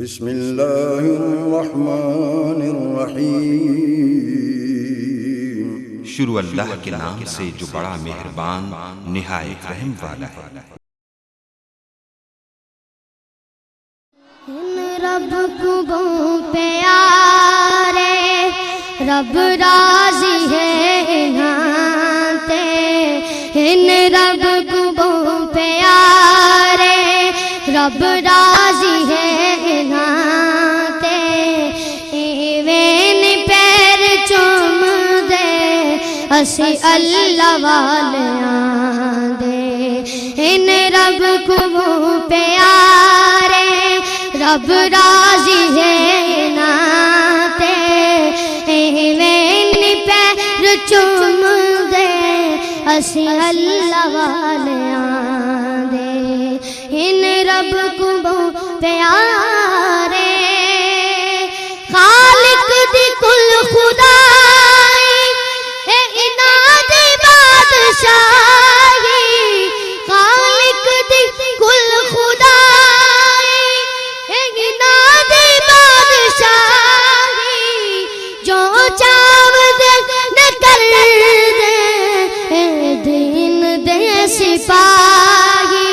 بسم اللہ الرحمن الرحیم۔ شروع اللہ کے نام سے جو بڑا مہربان نہایت رحم والا ہے۔ رب کو پیارے رب راضی ہے انہاں ان رب کو پیارے رب راضی ہے انہاں ایویں پیر چوم دے اسی اللہ والیاں دے ان رب کو پیارے رب راضی ہے ناتے ایویں پیر چوم دے اسی اللہ والیاں دے ان رب کو پیارے خالق دی کل خدائی انہاں دی بادشاہی خالق دی کل خدائی جو چاو دے نہ کر دے دین دے سپاہی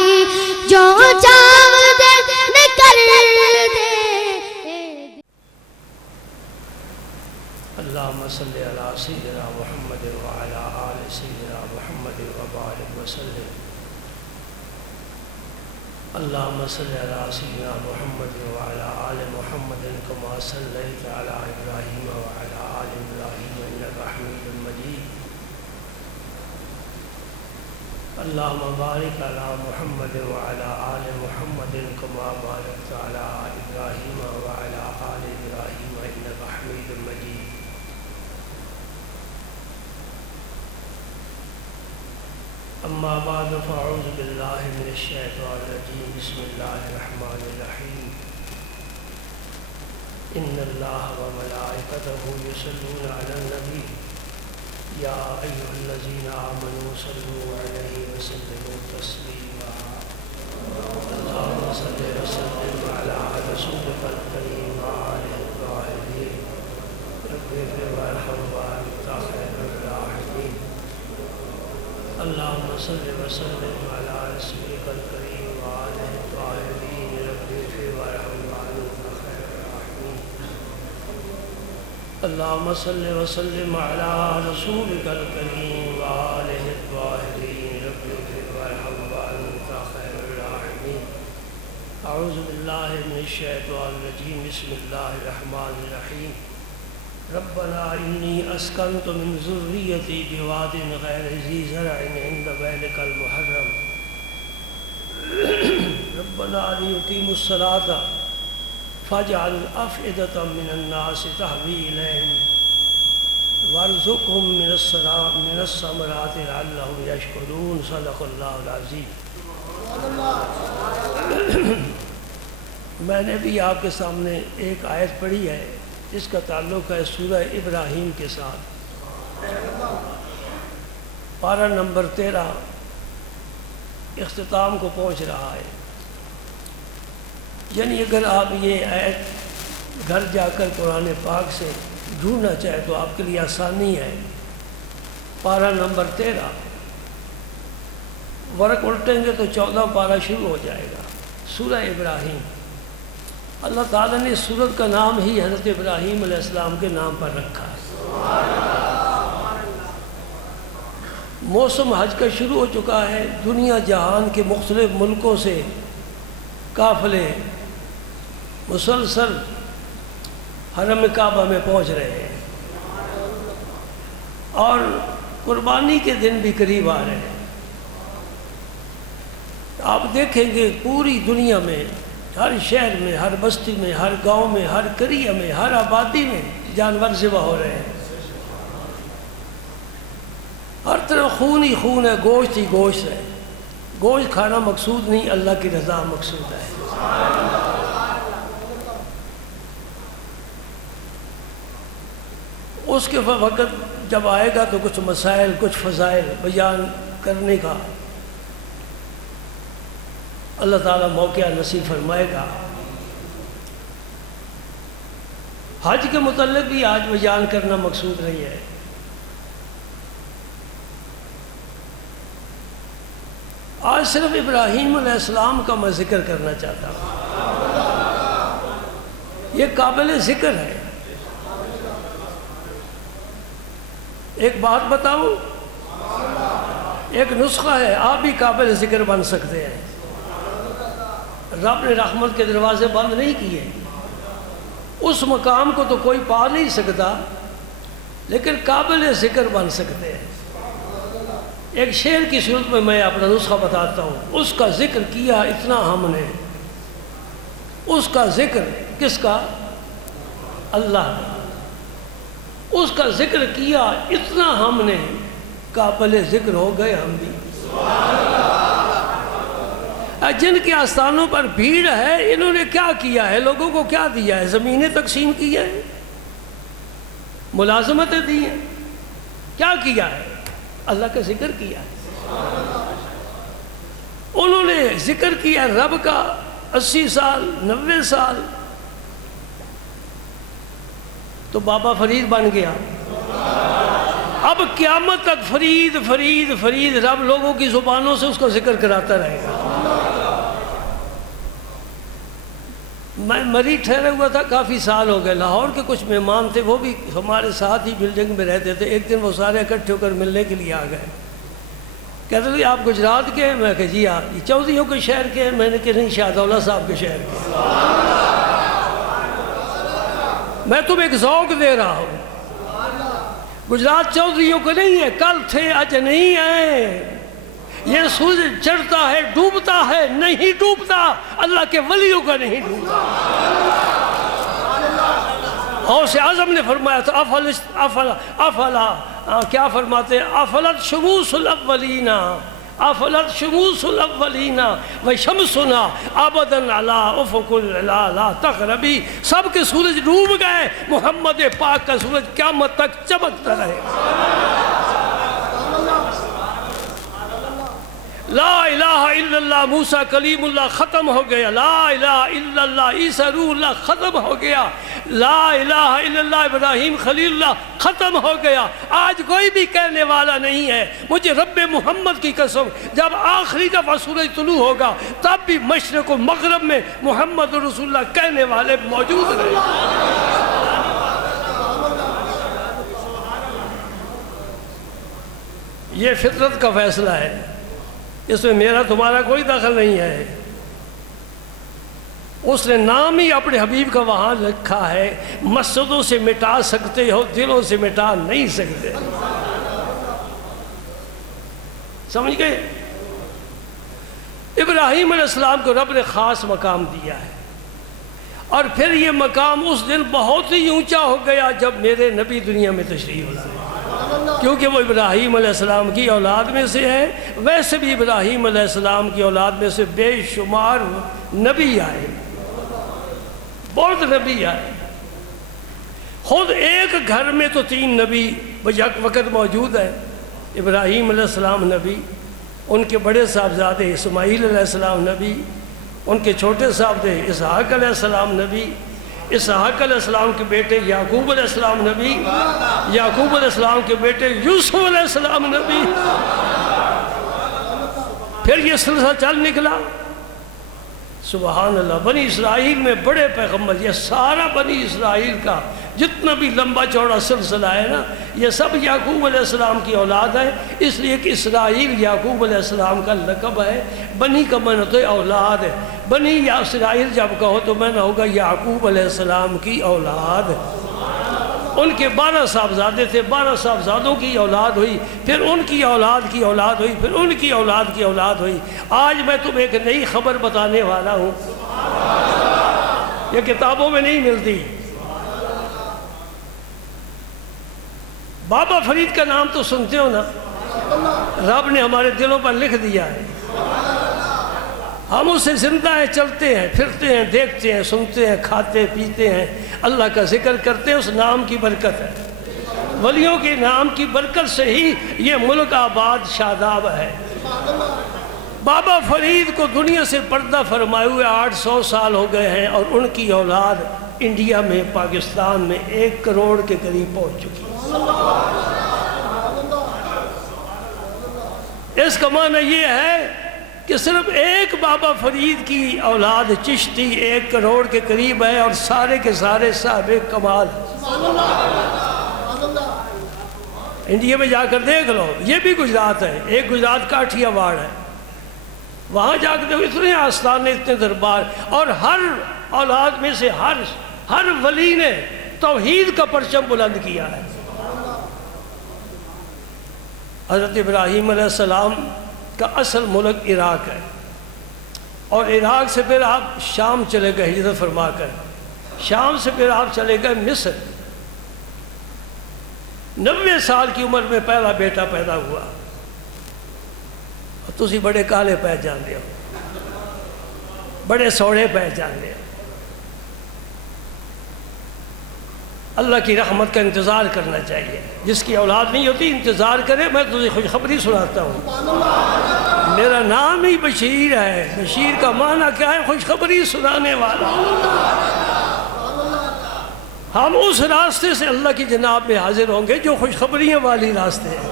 جو چاو دے نہ کر دے۔ اللہم صلی علی سیدنا محمد وعلی آل سیدنا محمد وبارک وسلم۔ اللہم صلی علی سیدنا محمد وعلی آل محمد کما صلیت علی ابراہیم وعلی آل ابراہیم انک حمید مجید۔ اللہم بارک علی محمد وعلی آل محمد کما بارکت علی ابراہیم وعلی آل ابراہیم انک حمید مجید۔ اما بعد فاعوذ باللہ من الشیطان الرجیم بسم اللہ الرحمن الرحیم۔ ان اللہ وملائکتہ یصلون علی النبی یا ایھا الذین آمنوا صلوا علیہ وسلموا تسلیما۔ اللہم صل وسلم علی رسولک الکریم وآلہ الطاہرین رب اغفر وارحم وانت خیر الراحمین۔ اللہم صل وسلم علی رسولک الکریم وآلہ الطاہرین رب اغفر وارحم وانت خیر الراحمین۔ اللہم صل وسلم علی رسولک الکریم وآلہ الطاہرین رب اغفر وارحم وانت خیر الراحمین۔ اعوذ باللہ من الشیطان الرجیم بسم اللہ الرحمن الرحیم۔ ربنا انی اسکنت من ذریتی بواد غیر ذی زرع عند بیتک المحرم ربنا لیقیموا الصلاۃ فاجعل افئدة من الناس تهوی الیہم وارزقهم من الثمرات لعلهم یشکرون۔ صدق اللہ العظیم۔ میں نے بھی آپ کے سامنے ایک آیت پڑھی ہے جس کا تعلق ہے سورہ ابراہیم کے ساتھ، پارہ نمبر 13 اختتام کو پہنچ رہا ہے۔ یعنی اگر آپ یہ آیت گھر جا کر قرآن پاک سے ڈھونڈنا چاہیں تو آپ کے لیے آسانی ہے۔ پارہ نمبر 13 ورق الٹیں گے تو 14 پارہ شروع ہو جائے گا، سورہ ابراہیم۔ اللہ تعالیٰ نے اس سورت کا نام ہی حضرت ابراہیم علیہ السلام کے نام پر رکھا ہے۔ موسم حج کا شروع ہو چکا ہے، دنیا جہان کے مختلف ملکوں سے قافلے مسلسل حرم کعبہ میں پہنچ رہے ہیں اور قربانی کے دن بھی قریب آ رہے ہیں۔ آپ دیکھیں گے پوری دنیا میں ہر شہر میں، ہر بستی میں، ہر گاؤں میں، ہر قریہ میں، ہر آبادی میں جانور ذبح ہو رہے ہیں۔ ہر طرف خون ہی خون ہے، گوشت ہی گوشت ہے۔ گوشت کھانا مقصود نہیں، اللہ کی رضا مقصود ہے۔ اس کے وقت جب آئے گا تو کچھ مسائل، کچھ فضائل بیان کرنے کا اللہ تعالیٰ موقع نصیب فرمائے گا۔ حج کے متعلق بھی آج بیان کرنا مقصود نہیں ہے. آج صرف ابراہیم علیہ السلام کا میں ذکر کرنا چاہتا ہوں. یہ قابل ذکر ہے. ایک بات بتاؤں، ایک نسخہ ہے، آپ بھی قابل ذکر بن سکتے ہیں. رب نے رحمت کے دروازے بند نہیں کیے. اس مقام کو تو کوئی پا نہیں سکتا، لیکن قابل ذکر بن سکتے ہیں. ایک شعر کی صورت میں میں اپنا نسخہ بتاتا ہوں. اس کا ذکر کیا اتنا ہم نے، اس کا ذکر کس کا؟ اللہ کا. اس کا ذکر کیا اتنا ہم نے، قابل ذکر ہو گئے ہم بھی. جن کے آستانوں پر بھیڑ ہے، انہوں نے کیا کیا ہے؟ لوگوں کو کیا دیا ہے؟ زمینیں تقسیم کی ہیں، ملازمتیں دی ہیں. کیا کیا ہے؟ اللہ کا ذکر کیا ہے. انہوں نے ذکر کیا رب کا 80 سال 90 سال، تو بابا فرید بن گیا. اب قیامت تک فرید فرید فرید رب لوگوں کی زبانوں سے اس کا ذکر کراتا رہے گا. میں مری ٹھہرا ہوا تھا، کافی سال ہو گئے. لاہور کے کچھ مہمان تھے، وہ بھی ہمارے ساتھ ہی بلڈنگ میں رہتے تھے. ایک دن وہ سارے اکٹھے ہو کر ملنے کے لیے آ گئے. کہتے تھے آپ گجرات کے ہیں؟ میں کہا جی آپ. یہ چودھریوں کے شہر کے ہیں؟ میں نے کہا نہیں، شاہ دولہ صاحب کے شہر کے. میں تمہیں ایک ذوق دے رہا ہوں. گجرات چودھریوں کو نہیں ہے، کل تھے آج نہیں ہیں. یہ سورج چڑھتا ہے ڈوبتا ہے، نہیں ڈوبتا. اللہ کے ولیوں کا نہیں ڈوبتا. غوث اعظم نے فرمایا تھا افلا کیا فرماتے ہیں؟ افلت شموس الاولین، افلت شموس الاولین وشمسنا ابدا علی افق العلا لا تغربی. سب کے سورج ڈوب گئے، محمد پاک کا سورج قیامت تک چمکتا رہے. لا الہ الا اللہ موسیٰ کلیم اللہ ختم ہو گیا. لا الہ الا اللہ عیسیٰ روح اللہ ختم ہو گیا. لا الہ الا اللہ ابراہیم خلیل اللہ ختم ہو گیا. آج کوئی بھی کہنے والا نہیں ہے. مجھے رب محمد کی قسم، جب آخری دفعہ سورج طلوع ہوگا تب بھی مشرق و مغرب میں محمد رسول اللہ کہنے والے موجود رہے. یہ فطرت کا فیصلہ ہے، اس میں میرا تمہارا کوئی دخل نہیں ہے. اس نے نام ہی اپنے حبیب کا وہاں لکھا ہے. مسجدوں سے مٹا سکتے ہو، دلوں سے مٹا نہیں سکتے. سمجھ گئے؟ ابراہیم علیہ السلام کو رب نے خاص مقام دیا ہے، اور پھر یہ مقام اس دن بہت ہی اونچا ہو گیا جب میرے نبی دنیا میں تشریف لائے، کیونکہ وہ ابراہیم علیہ السلام کی اولاد میں سے ہے. ویسے بھی ابراہیم علیہ السلام کی اولاد میں سے بے شمار نبی آئے، بہت نبی آئے. خود ایک گھر میں تو 3 نبی یک وقت موجود ہیں. ابراہیم علیہ السلام نبی، ان کے بڑے صاحبزادے اسماعیل علیہ السلام نبی، ان کے چھوٹے صاحبزادے اسحاق علیہ السلام نبی، اسحاق علیہ السلام کے بیٹے یعقوب علیہ السلام نبی، یعقوب علیہ السلام کے بیٹے یوسف علیہ السلام نبی. پھر یہ سلسلہ چل نکلا. سبحان اللہ. بنی اسرائیل میں بڑے پیغمبر، یہ سارا بنی اسرائیل کا جتنا بھی لمبا چوڑا سلسلہ ہے نا، یہ سب یعقوب علیہ السلام کی اولاد ہے. اس لیے کہ اسرائیل یعقوب علیہ السلام کا لقب ہے. بنی کا معنی تو اولاد ہے. بنی یا اسرائیل جب کہو تو معنی ہوگا یعقوب علیہ السلام کی اولاد. ان کے 12 صاحبزادے تھے، 12 صاحبزادوں کی اولاد ہوئی، پھر ان کی اولاد کی اولاد ہوئی، پھر ان کی اولاد کی اولاد ہوئی. آج میں تمہیں ایک نئی خبر بتانے والا ہوں، یہ کتابوں میں نہیں ملتی. بابا فرید کا نام تو سنتے ہو نا، رب نے ہمارے دلوں پر لکھ دیا ہے. ہم اسے زندہ ہیں، چلتے ہیں، پھرتے ہیں، دیکھتے ہیں، سنتے ہیں، کھاتے پیتے ہیں، اللہ کا ذکر کرتے ہیں. اس نام کی برکت ہے، ولیوں کے نام کی برکت سے ہی یہ ملک آباد شاداب ہے. بابا فرید کو دنیا سے پردہ فرمائے ہوئے 800 سال ہو گئے ہیں، اور ان کی اولاد انڈیا میں، پاکستان میں 1 کروڑ کے قریب پہنچ چکی ہے۔ اس کا معنی یہ ہے کہ صرف ایک بابا فرید کی اولاد چشتی 1 کروڑ کے قریب ہے، اور سارے کے سارے صاحب کمال۔ انڈیا میں جا کر دیکھ لو، یہ بھی گجرات ہے، ایک گجرات کاٹھیا واڑ ہے، وہاں جا کے دیکھو اتنے آستانے، اتنے دربار، اور ہر اولاد میں سے ہر ولی نے توحید کا پرچم بلند کیا ہے۔ حضرت ابراہیم علیہ السلام کا اصل ملک عراق ہے، اور عراق سے پھر آپ شام چلے گئے ہجرت فرما کر، شام سے پھر آپ چلے گئے مصر۔ 90 سال کی عمر میں پہلا بیٹا پیدا ہوا، اور تسی بڑے کالے پہ جاندے ہو، بڑے سوڑے پہ جاندے ہو۔ اللہ کی رحمت کا انتظار کرنا چاہیے، جس کی اولاد نہیں ہوتی انتظار کرے۔ میں تجھے خوشخبری سناتا ہوں، میرا نام ہی بشیر ہے، بشیر کا معنی کیا ہے؟ خوشخبری سنانے والا۔ ہم اس راستے سے اللہ کی جناب میں حاضر ہوں گے جو خوشخبریوں والی راستے ہیں،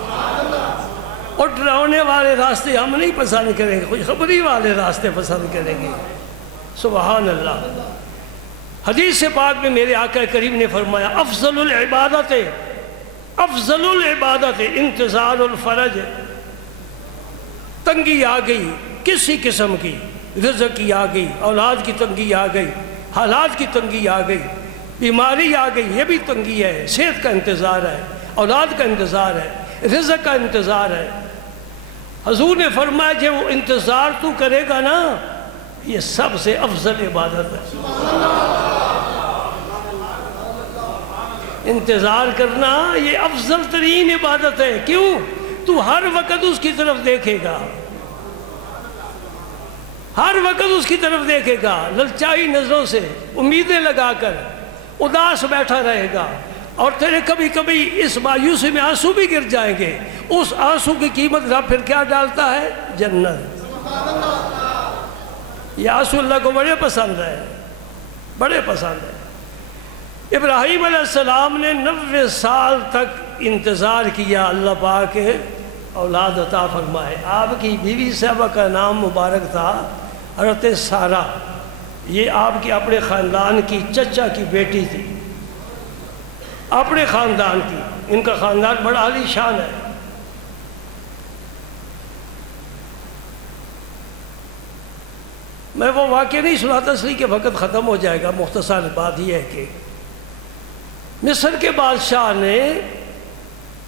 اور ڈراؤنے والے راستے ہم نہیں پسند کریں گے، خوشخبری والے راستے پسند کریں گے۔ سبحان اللہ۔ حدیث پاک میں میرے آقا کریم نے فرمایا افضل العبادت انتظار الفرج۔ تنگی آ گئی کسی قسم کی، رزق کی آ گئی، اولاد کی تنگی آ گئی، حالات کی تنگی آ گئی، بیماری آ گئی، یہ بھی تنگی ہے، صحت کا انتظار ہے، اولاد کا انتظار ہے، رزق کا انتظار ہے۔ حضور نے فرمایا جب وہ انتظار تو کرے گا نا، یہ سب سے افضل عبادت ہے۔ انتظار کرنا یہ افضل ترین عبادت ہے۔ کیوں؟ تو ہر وقت اس کی طرف دیکھے گا، ہر وقت اس کی طرف دیکھے گا، للچائی نظروں سے، امیدیں لگا کر اداس بیٹھا رہے گا، اور تیرے کبھی کبھی اس مایوسی میں آنسو بھی گر جائیں گے۔ اس آنسو کی قیمت رب پھر کیا ڈالتا ہے؟ جنت۔ یہ آنسو اللہ کو بڑے پسند ہے، بڑے پسند ہے۔ ابراہیم علیہ السلام نے 90 سال تک انتظار کیا، اللہ پاک اولاد عطا فرمائے۔ آپ کی بیوی صاحبہ کا نام مبارک تھا حضرت سارہ، یہ آپ کے اپنے خاندان کی چچا کی بیٹی تھی، اپنے خاندان کی۔ ان کا خاندان بڑا عالی شان ہے۔ میں وہ واقعہ نہیں سناتا اس لیے کہ وقت ختم ہو جائے گا، مختصر بات یہ ہے کہ مصر کے بادشاہ نے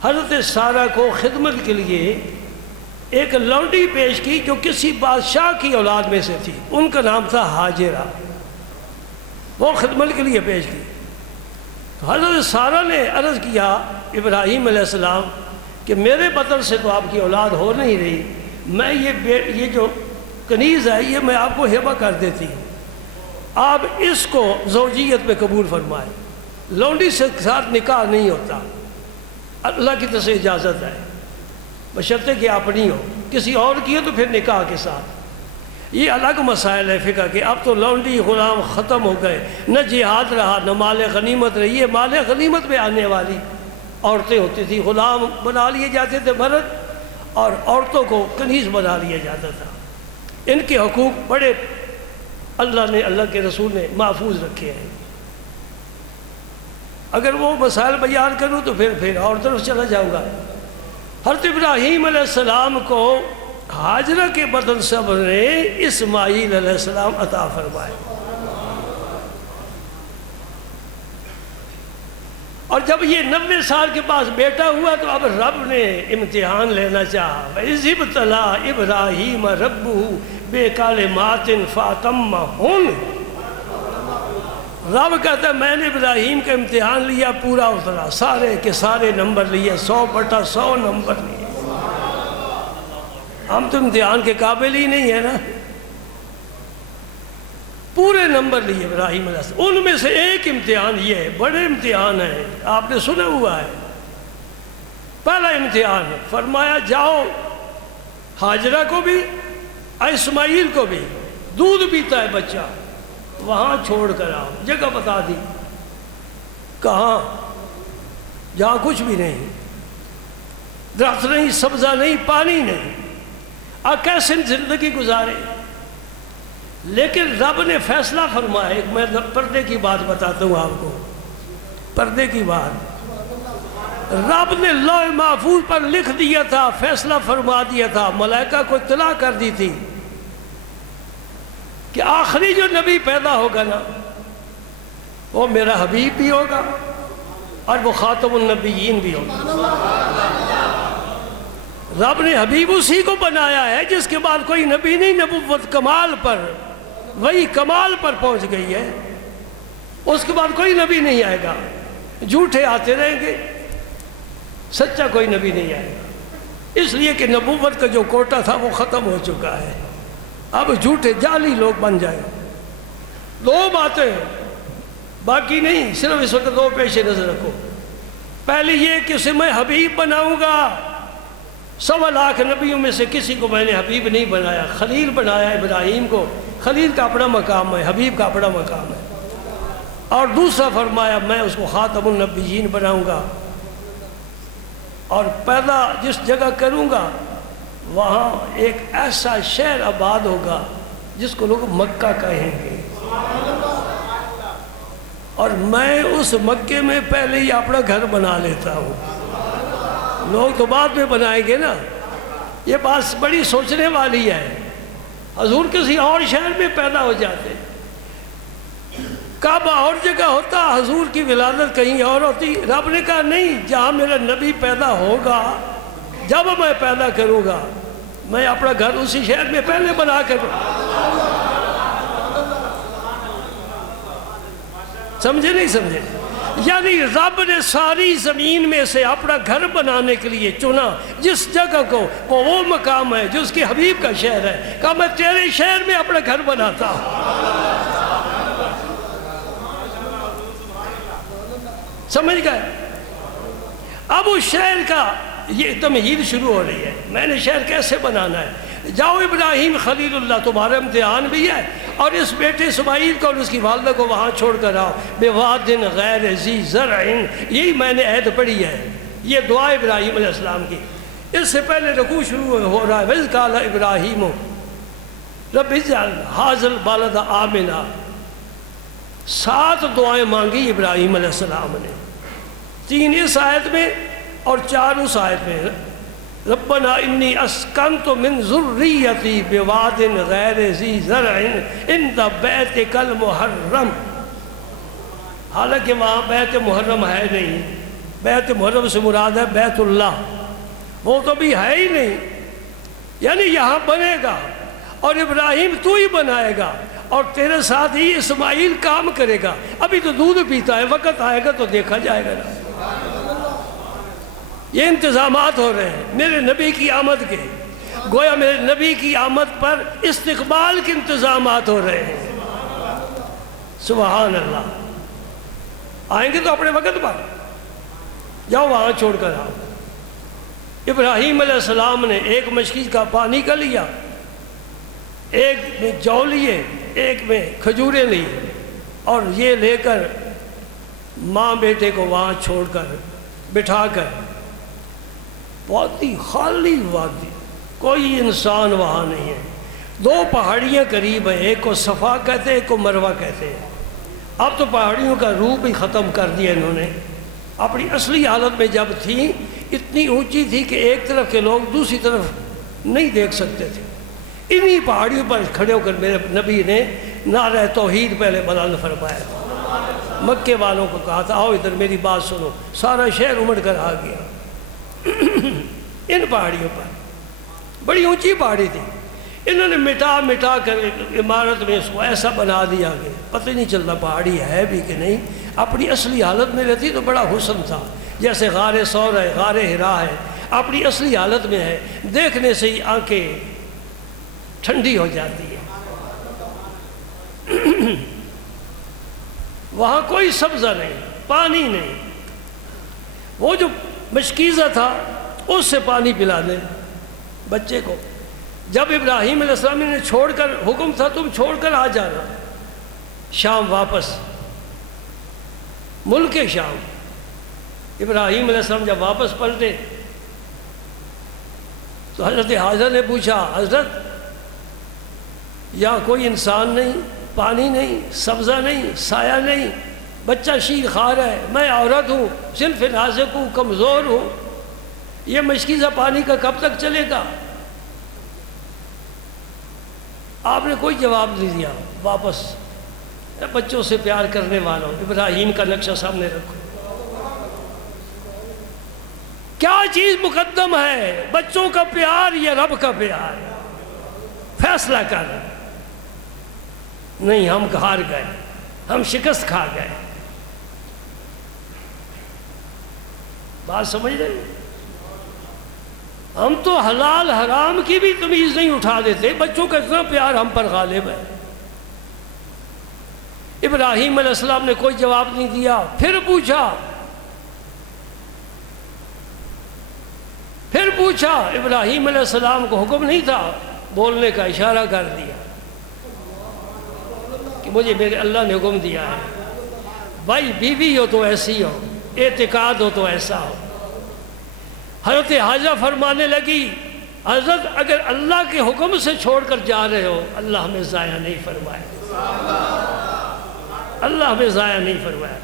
حضرت سارہ کو خدمت کے لیے ایک لونڈی پیش کی جو کسی بادشاہ کی اولاد میں سے تھی، ان کا نام تھا ہاجرہ، وہ خدمت کے لیے پیش کی۔ تو حضرت سارہ نے عرض کیا ابراہیم علیہ السلام کہ میرے بطن سے تو آپ کی اولاد ہو نہیں رہی، میں یہ جو کنیز ہے یہ میں آپ کو ہبہ کر دیتی ہوں، آپ اس کو زوجیت میں قبول فرمائیں۔ لونڈی سے ساتھ نکاح نہیں ہوتا، اللہ کی طرف سے اجازت ہے، بشرطے کہ اپنی ہو، کسی اور کی ہو تو پھر نکاح کے ساتھ۔ یہ الگ مسائل ہے فقہ کے۔ اب تو لونڈی غلام ختم ہو گئے، نہ جہاد رہا نہ مال غنیمت رہی ہے۔ مال غنیمت میں آنے والی عورتیں ہوتی تھیں، غلام بنا لیے جاتے تھے مرد، اور عورتوں کو کنیز بنا لیا جاتا تھا۔ ان کے حقوق بڑے اللہ نے، اللہ کے رسول نے محفوظ رکھے ہیں۔ اگر وہ مسائل بیان کروں تو پھر اور طرف چلا جاؤں گا۔ حضرت ابراہیم علیہ السلام کو ہاجرہ کے بدن صبر نے اسماعیل علیہ السلام عطا فرمائے، اور جب یہ 90 سال کے پاس بیٹا ہوا تو اب رب نے امتحان لینا چاہا۔ وَإِذِ ابْتَلَىٰ إِبْرَاهِيمَ رَبُّهُ بِكَلِمَاتٍ فَأَتَمَّهُنَّ۔ رب کہتا ہے میں نے ابراہیم کا امتحان لیا، پورا اترا، سارے کے سارے نمبر لیے، 100/100 نمبر لیے۔ ہم تو امتحان کے قابل ہی نہیں ہیں نا، پورے نمبر لیے ابراہیم علیہ السلام۔ ان میں سے ایک امتحان یہ ہے، بڑے امتحان ہیں، آپ نے سنا ہوا ہے۔ پہلا امتحان فرمایا جاؤ ہاجرہ کو بھی اسماعیل کو بھی دودھ پیتا ہے بچہ، وہاں چھوڑ کر آؤ، جگہ بتا دی، کہاں؟ جہاں کچھ بھی نہیں، درخت نہیں، سبزہ نہیں، پانی نہیں، آپ کیسے زندگی گزارے؟ لیکن رب نے فیصلہ فرمایا. ایک میں پردے کی بات بتاتا ہوں آپ کو، پردے کی بات رب نے لوح محفوظ پر لکھ دیا تھا، فیصلہ فرما دیا تھا، ملائکہ کو اطلاع کر دی تھی کہ آخری جو نبی پیدا ہوگا نا وہ میرا حبیب بھی ہوگا اور وہ خاتم النبیین بھی ہوگا. رب نے حبیب اسی کو بنایا ہے جس کے بعد کوئی نبی نہیں، نبوت کمال پر، وہی کمال پر پہنچ گئی ہے، اس کے بعد کوئی نبی نہیں آئے گا. جھوٹے آتے رہیں گے، سچا کوئی نبی نہیں آئے گا، اس لیے کہ نبوت کا جو کوٹا تھا وہ ختم ہو چکا ہے. اب جھوٹے جعلی لوگ بن جائیں. دو باتیں باقی نہیں، صرف اس وقت دو پیش نظر رکھو. پہلے یہ کہ اسے میں حبیب بناؤں گا. 1.25 لاکھ نبیوں میں سے کسی کو میں نے حبیب نہیں بنایا. خلیل بنایا ابراہیم کو، خلیل کا اپنا مقام ہے، حبیب کا اپنا مقام ہے. اور دوسرا فرمایا میں اس کو خاتم النبیین بناؤں گا، اور پیدا جس جگہ کروں گا وہاں ایک ایسا شہر آباد ہوگا جس کو لوگ مکہ کہیں گے، اور میں اس مکے میں پہلے ہی اپنا گھر بنا لیتا ہوں. لوگ تو بعد میں بنائیں گے نا. یہ بات بڑی سوچنے والی ہے. حضور کسی اور شہر میں پیدا ہو جاتے، کعبہ اور جگہ ہوتا، حضور کی ولادت کہیں اور ہوتی. رب نے کہا نہیں، جہاں میرا نبی پیدا ہوگا، جب میں پیدا کروں گا میں اپنا گھر اسی شہر میں پہلے بنا کر. سمجھے نہیں سمجھے؟ یعنی رب نے ساری زمین میں سے اپنا گھر بنانے کے لیے چنا جس جگہ کو، وہ مقام ہے جو اس کے حبیب کا شہر ہے. کہا میں تیرے شہر میں اپنا گھر بناتا ہوں. سمجھ گئے؟ اب اس شہر کا یہ تمہید شروع ہو رہی ہے. میں نے شہر کیسے بنانا ہے؟ جاؤ ابراہیم خلیل اللہ تمہارا امتحان بھی ہے، اور اس بیٹے اسماعیل کو اور اس کی والدہ کو وہاں چھوڑ کر آؤ. بواد غیر ذی زرع، یہی میں نے عہد پڑھی ہے. یہ دعا ابراہیم علیہ السلام کی. اس سے پہلے رکوع شروع ہو رہا ہے. وَإِذْ قَالَ إِبْرَاهِيمُ رَبِّ اجْعَلْ هَٰذَا الْبَلَدَ آمِنًا. 7 دعائیں مانگی ابراہیم علیہ السلام نے، 3 اس آیت میں اور 4 اس آیت میں. ربنا انی اسکنت من ذریتی بواد غیر ذی زرع عند بیتک المحرم. حالانکہ وہاں بیت محرم ہے نہیں. بیت محرم سے مراد ہے بیت اللہ، وہ تو بھی ہے ہی نہیں. یعنی یہاں بنے گا اور ابراہیم تو ہی بنائے گا، اور تیرے ساتھ ہی اسماعیل کام کرے گا. ابھی تو دودھ پیتا ہے، وقت آئے گا تو دیکھا جائے گا نا. یہ انتظامات ہو رہے ہیں میرے نبی کی آمد کے. گویا میرے نبی کی آمد پر استقبال کے انتظامات ہو رہے ہیں. سبحان اللہ. آئیں گے تو اپنے وقت پر. جاؤ وہاں چھوڑ کر آؤ. ابراہیم علیہ السلام نے ایک مشکی کا پانی کا لیا، ایک میں جو لیے، ایک میں کھجوریں لی، اور یہ لے کر ماں بیٹے کو وہاں چھوڑ کر بٹھا کر وادی، خالی وادی، کوئی انسان وہاں نہیں ہے. 2 پہاڑیاں قریب ہیں، ایک کو صفا کہتے ہیں، ایک کو مروہ کہتے ہیں. اب تو پہاڑیوں کا روپ ہی ختم کر دیا انہوں نے. اپنی اصلی حالت میں جب تھی اتنی اونچی تھی کہ ایک طرف کے لوگ دوسری طرف نہیں دیکھ سکتے تھے. انہی پہاڑیوں پر کھڑے ہو کر میرے نبی نے نعرہ توحید پہلے بلند فرمایا. مکے والوں کو کہا تھا آؤ ادھر میری بات سنو. سارا شہر امڑ کر آ گیا. ان پہاڑیوں پر بڑی اونچی پہاڑی تھی. انہوں نے مٹا مٹا کر عمارت میں اس کو ایسا بنا دیا کہ پتہ نہیں چلتا پہاڑی ہے بھی کہ نہیں. اپنی اصلی حالت میں رہتی تو بڑا حسن تھا، جیسے غار ثور ہے، غار حرا ہے، اپنی اصلی حالت میں ہے. دیکھنے سے ہی آنکھیں ٹھنڈی ہو جاتی ہے. وہاں کوئی سبزہ نہیں، پانی نہیں. وہ جو مشکیزہ تھا اس سے پانی پلا دیں بچے کو. جب ابراہیم علیہ السلام نے چھوڑ کر حکم تھا تم چھوڑ کر آ جانا شام واپس، ملک شام۔ ابراہیم علیہ السلام جب واپس پلٹے تو حضرت حاجرہ نے پوچھا حضرت یا کوئی انسان نہیں، پانی نہیں، سبزہ نہیں، سایہ نہیں، بچہ شیر کھا رہا ہے، میں عورت ہوں، صنف نازک ہوں، کمزور ہوں، یہ مشکیزہ پانی کا کب تک چلے گا؟ آپ نے کوئی جواب نہیں دیا۔ واپس بچوں سے پیار کرنے والوں ابراہیم کا نقشہ سامنے رکھو۔ کیا چیز مقدم ہے، بچوں کا پیار یا رب کا پیار؟ فیصلہ کر۔ نہیں، ہم ہار گئے، ہم شکست کھا گئے۔ بات سمجھ رہے ہیں؟ ہم تو حلال حرام کی بھی تمیز نہیں اٹھا دیتے، بچوں کا اتنا پیار ہم پر غالب ہے۔ ابراہیم علیہ السلام نے کوئی جواب نہیں دیا، پھر پوچھا ابراہیم علیہ السلام کو حکم نہیں تھا بولنے کا، اشارہ کر دیا کہ مجھے میرے اللہ نے حکم دیا ہے۔ بھائی بیوی ہو تو ایسی ہو، اعتقاد ہو تو ایسا ہو۔ حضرت حاجرہ فرمانے لگی حضرت اگر اللہ کے حکم سے چھوڑ کر جا رہے ہو اللہ ہمیں ضائع نہیں فرمائے، اللہ ہمیں ضائع نہیں فرمایا۔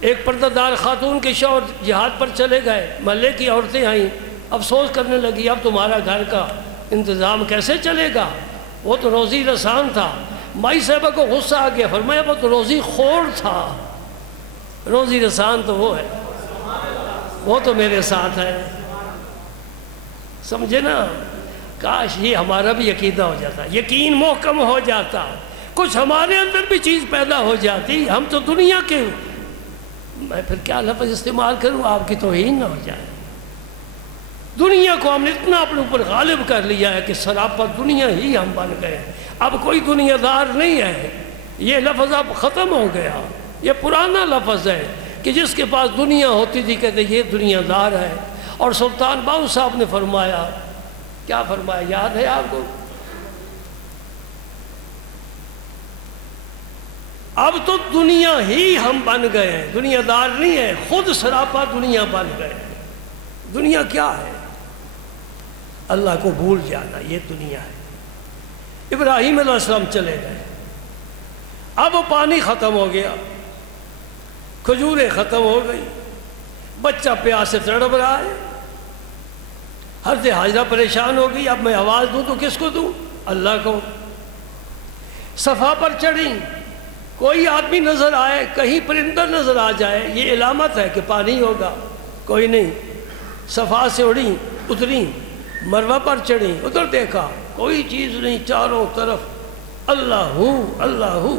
ایک پردہ دار خاتون کے شوہر جہاد پر چلے گئے، محلے کی عورتیں آئیں، افسوس کرنے لگی اب تمہارا گھر کا انتظام کیسے چلے گا، وہ تو روزی رسان تھا۔ مائی صاحبہ کو غصہ آ گیا، فرمایا وہ تو روزی خور تھا، روزی رسان تو وہ ہے، وہ تو میرے ساتھ ہے۔ سمجھے نا؟ کاش یہ ہمارا بھی عقیدہ ہو جاتا، یقین محکم ہو جاتا، کچھ ہمارے اندر بھی چیز پیدا ہو جاتی۔ ہم تو دنیا کے، میں پھر کیا لفظ استعمال کروں آپ کی توہین نہ ہو جائے، دنیا کو ہم نے اتنا اپنے اوپر غالب کر لیا ہے کہ سراپا دنیا ہی ہم بن گئے، اب کوئی دنیا دار نہیں ہے۔ یہ لفظ اب ختم ہو گیا، یہ پرانا لفظ ہے کہ جس کے پاس دنیا ہوتی تھی کہتے یہ دنیا دار ہے۔ اور سلطان باؤ صاحب نے فرمایا، کیا فرمایا یاد ہے آپ کو؟ اب تو دنیا ہی ہم بن گئے ہیں، دنیا دار نہیں ہے، خود سراپا دنیا بن گئے ہیں۔ دنیا کیا ہے؟ اللہ کو بھول جانا، یہ دنیا ہے۔ ابراہیم علیہ السلام چلے گئے، اب پانی ختم ہو گیا، کھجوریں ختم ہو گئی، بچہ پیاس سے تڑپ رہا ہے۔ حضرت حاجرہ پریشان ہو گئی، اب میں آواز دوں تو کس کو دوں؟ اللہ کو۔ صفا پر چڑھی، کوئی آدمی نظر آئے، کہیں پرندہ نظر آ جائے، یہ علامت ہے کہ پانی ہوگا، کوئی نہیں۔ صفا سے اڑی، اتری، مروہ پر چڑھی، ادھر دیکھا کوئی چیز نہیں، چاروں طرف اللہ ہو اللہ ہو۔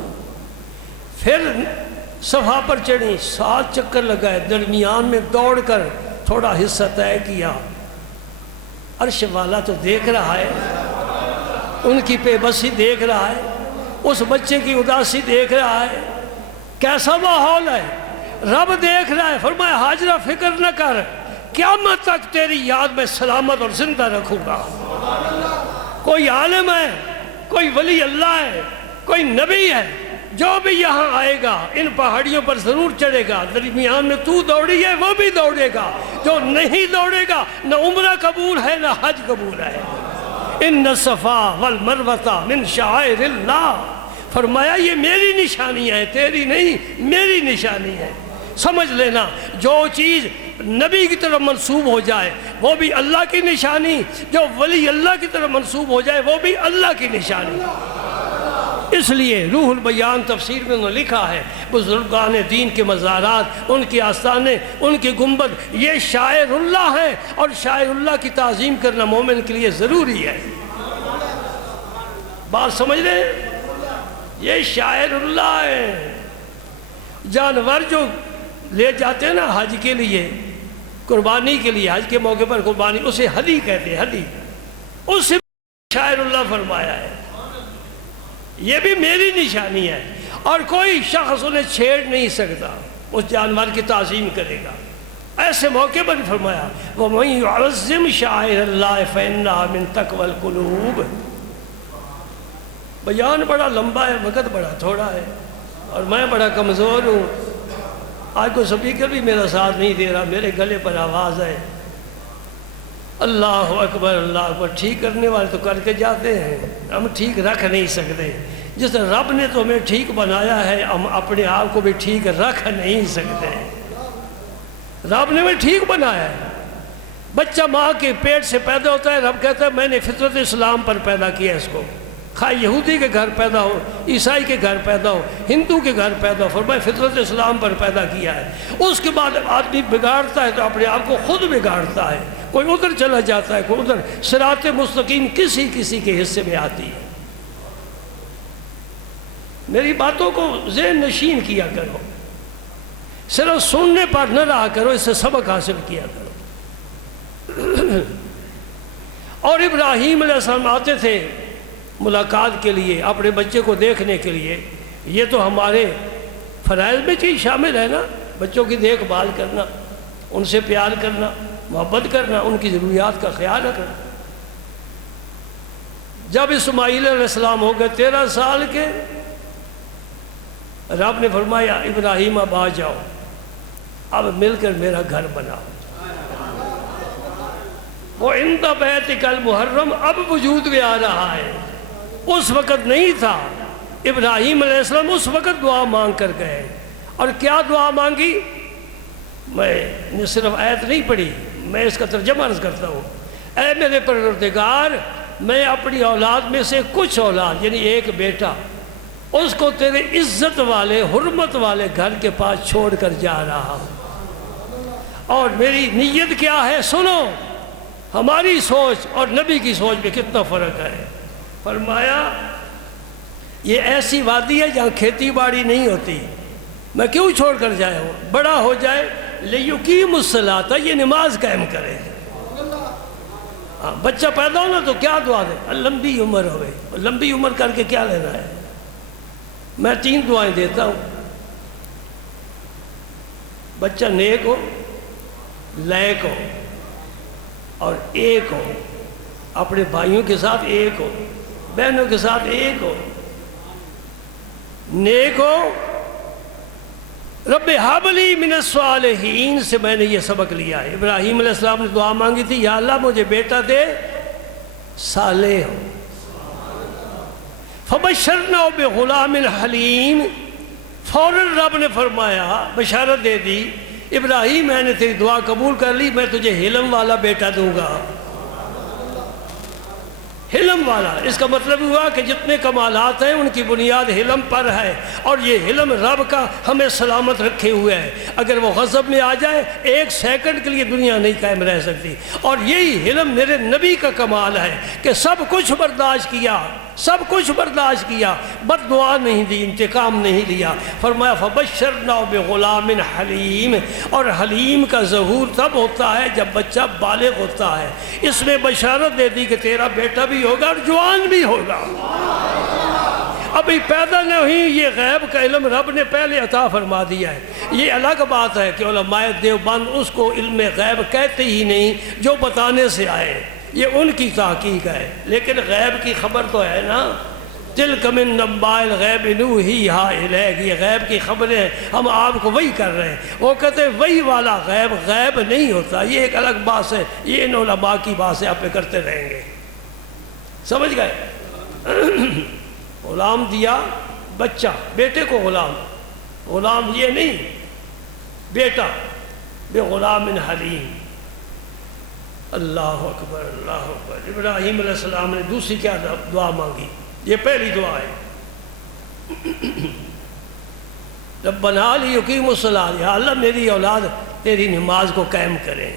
پھر صفا پر چڑھی، 7 چکر لگائے، درمیان میں دوڑ کر تھوڑا حصہ طے کیا۔ عرش والا تو دیکھ رہا ہے، ان کی بے بسی دیکھ رہا ہے، اس بچے کی اداسی دیکھ رہا ہے، کیسا ماحول ہے، رب دیکھ رہا ہے۔ فرمایا حاجرہ فکر نہ کر، قیامت تک تیری یاد میں سلامت اور زندہ رکھوں گا۔ کوئی عالم ہے، کوئی ولی اللہ ہے، کوئی نبی ہے، جو بھی یہاں آئے گا ان پہاڑیوں پر ضرور چڑھے گا، درمیان میں تو دوڑی ہے وہ بھی دوڑے گا، جو نہیں دوڑے گا نہ عمرہ قبول ہے نہ حج قبول ہے۔ ان الصفا والمروہ من شعائر اللہ، فرمایا یہ میری نشانی ہے، تیری نہیں، میری نشانی ہے۔ سمجھ لینا جو چیز نبی کی طرف منسوب ہو جائے وہ بھی اللہ کی نشانی، جو ولی اللہ کی طرف منسوب ہو جائے وہ بھی اللہ کی نشانی۔ اس لیے روح البیان تفسیر میں انہوں نے لکھا ہے بزرگان دین کے مزارات، ان کے آستانے، ان کے گنبد یہ شاعر اللہ ہیں، اور شاعر اللہ کی تعظیم کرنا مومن کے لیے ضروری ہے۔ بات سمجھ رہے ہیں؟ یہ شاعر اللہ ہے۔ جانور جو لے جاتے ہیں نا حج کے لیے، قربانی کے لیے، حج کے موقع پر قربانی، اسے ہدی کہتے ہیں، ہدی، اس سے شاعر اللہ فرمایا ہے۔ یہ بھی میری نشانی ہے، اور کوئی شخص انہیں چھیڑ نہیں سکتا، اس جانور کی تعظیم کرے گا۔ ایسے موقع پر فرمایا وَمَن يُعَظِّمْ شَعَائِرَ اللَّهِ فَإِنَّهَا مِن تَقْوَى الْقُلُوبِ۔ بیان بڑا لمبا ہے، وقت بڑا تھوڑا ہے، اور میں بڑا کمزور ہوں۔ آج کو سپیکر بھی میرا ساتھ نہیں دے رہا، میرے گلے پر آواز ہے۔ اللہ اکبر اللہ اکبر۔ ٹھیک کرنے والے تو کر کے جاتے ہیں، ہم ٹھیک رکھ نہیں سکتے۔ جس طرح رب نے تو ہمیں ٹھیک بنایا ہے، ہم اپنے آپ کو بھی ٹھیک رکھ نہیں سکتے۔ رب نے ہمیں ٹھیک بنایا ہے۔ بچہ ماں کے پیٹ سے پیدا ہوتا ہے، رب کہتا ہے میں نے فطرت اسلام پر پیدا کیا اس کو، خواہ یہودی کے گھر پیدا ہو، عیسائی کے گھر پیدا ہو، ہندو کے گھر پیدا ہو، فرمایا فطرت اسلام پر پیدا کیا ہے۔ اس کے بعد آدمی بگاڑتا ہے تو اپنے آپ کو خود بگاڑتا ہے، کوئی ادھر چلا جاتا ہے، کوئی ادھر۔ صراط مستقیم کسی کسی کے حصے میں آتی ہے۔ میری باتوں کو ذہن نشین کیا کرو، صرف سننے پر نہ رہا کرو، اس سے سبق حاصل کیا کرو۔ اور ابراہیم علیہ السلام آتے تھے ملاقات کے لیے، اپنے بچے کو دیکھنے کے لیے۔ یہ تو ہمارے فرائض میں چیز شامل ہے نا، بچوں کی دیکھ بھال کرنا، ان سے پیار کرنا، محبت کرنا، ان کی ضروریات کا خیال رکھنا۔ جب اسماعیل علیہ السلام ہو گئے 13 سال کے، رب نے فرمایا ابراہیم اب آ جاؤ، اب مل کر میرا گھر بناؤ۔ وہ عند بیتک المحرم اب وجود میں آ رہا ہے، اس وقت نہیں تھا۔ ابراہیم علیہ السلام اس وقت دعا مانگ کر گئے، اور کیا دعا مانگی؟ میں نے صرف آیت نہیں پڑھی، میں اس کا ترجمہ عرض کرتا ہوں۔ اے میرے پروردگار، میں اپنی اولاد میں سے کچھ اولاد یعنی ایک بیٹا، اس کو تیرے عزت والے حرمت والے گھر کے پاس چھوڑ کر جا رہا ہوں، اور میری نیت کیا ہے سنو۔ ہماری سوچ اور نبی کی سوچ میں کتنا فرق ہے۔ فرمایا یہ ایسی وادی ہے جہاں کھیتی باڑی نہیں ہوتی، میں کیوں چھوڑ کر جایا ہوں؟ بڑا ہو جائے لیقیم الصلاۃ، یہ نماز قائم کرے۔ بچہ پیدا ہو نا تو کیا دعا دے؟ لمبی عمر ہوئے۔ لمبی عمر کر کے کیا لینا ہے؟ میں 3 دعائیں دیتا ہوں۔ بچہ نیک ہو، لائق ہو، اور ایک ہو، اپنے بھائیوں کے ساتھ ایک ہو، بہنوں کے ساتھ ایک ہو، نیک ہو۔ رب ہب لی من الصالحین سے میں نے یہ سبق لیا ہے۔ ابراہیم علیہ السلام نے دعا مانگی تھی، یا اللہ مجھے بیٹا دے صالح ہو۔ فبشرناہ بغلام حلیم، فوراً رب نے فرمایا، بشارت دے دی، ابراہیم میں نے تیری دعا قبول کر لی، میں تجھے حلم والا بیٹا دوں گا۔ حلم والا، اس کا مطلب ہوا کہ جتنے کمالات ہیں ان کی بنیاد حلم پر ہے، اور یہ حلم رب کا ہمیں سلامت رکھے ہوئے ہے۔ اگر وہ غضب میں آ جائے 1 سیکنڈ کے لیے دنیا نہیں قائم رہ سکتی۔ اور یہی حلم میرے نبی کا کمال ہے کہ سب کچھ برداشت کیا، سب کچھ برداشت کیا، بد دعا نہیں دی، انتقام نہیں لیا۔ فرمایا فبشرناہ بغلام حلیم، اور حلیم کا ظہور تب ہوتا ہے جب بچہ بالغ ہوتا ہے۔ اس میں بشارت دے دی کہ تیرا بیٹا بھی ہوگا اور جوان بھی ہوگا۔ ابھی پیدا نہیں ہوئی، یہ غیب کا علم رب نے پہلے عطا فرما دیا ہے۔ یہ الگ بات ہے کہ علماء دیوبند اس کو علم غیب کہتے ہی نہیں، جو بتانے سے آئے، یہ ان کی تحقیق ہے۔ لیکن غیب کی خبر تو ہے نا، تلک من نباء الغیب نوحیہا الیک، یہ غیب کی خبریں ہم آپ کو وہی کر رہے ہیں۔ وہ کہتے ہیں وہی والا غیب غیب نہیں ہوتا، یہ ایک الگ بات ہے، یہ ان علماء کی بات سے آپ پہ کرتے رہیں گے۔ سمجھ گئے؟ غلام دیا بچہ، بیٹے کو غلام، غلام یہ نہیں، بیٹا بے غلام حلیم۔ اللہ اکبر اللہ اکبر۔ ابراہیم علیہ السلام نے دوسری کیا دعا مانگی؟ یہ پہلی دعا ہے، ربنا لیقیموا الصلاۃ، یا اللہ میری اولاد تیری نماز کو قائم کریں۔